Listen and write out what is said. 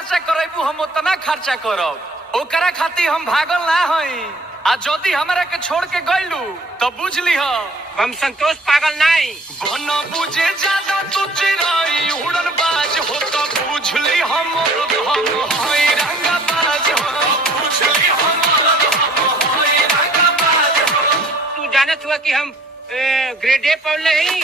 खर्चा करेबू हम उतना खर्चा करब। ओकरा खातिर हम भागल ना हई। आ जदी हमरा के छोड़ के गइलू तो बुझ लीह हम संतोष पागल नहीं। बन बुझे ज्यादा तू चिराई उड़न बाज हो तो बुझ ली हम हई रंगा बाज हो। बुझ ली हम हई रंगा बाज हो। तू जानत हुआ कि हम ग्रेड ए पढ़ नहीं।